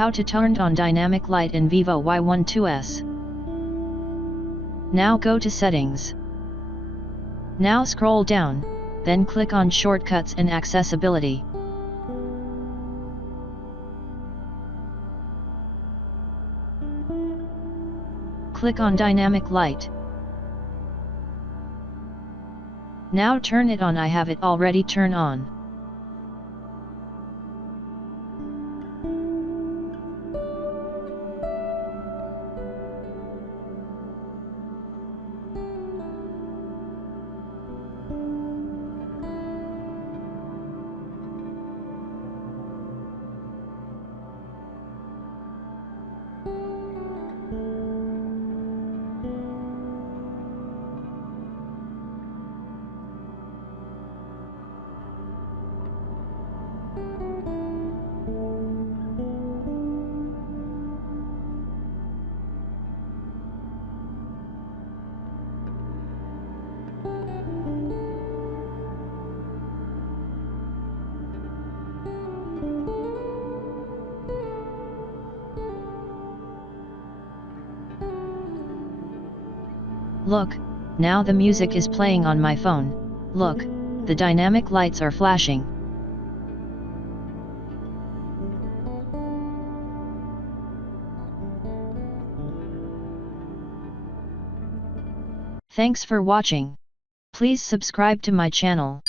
How to turn on dynamic light in Vivo Y12s. Now go to Settings. Now scroll down, then click on Shortcuts and Accessibility. Click on Dynamic Light. Now turn it on. I have it already turned on. Look, now the music is playing on my phone. Look, the dynamic lights are flashing. Thanks for watching. Please subscribe to my channel.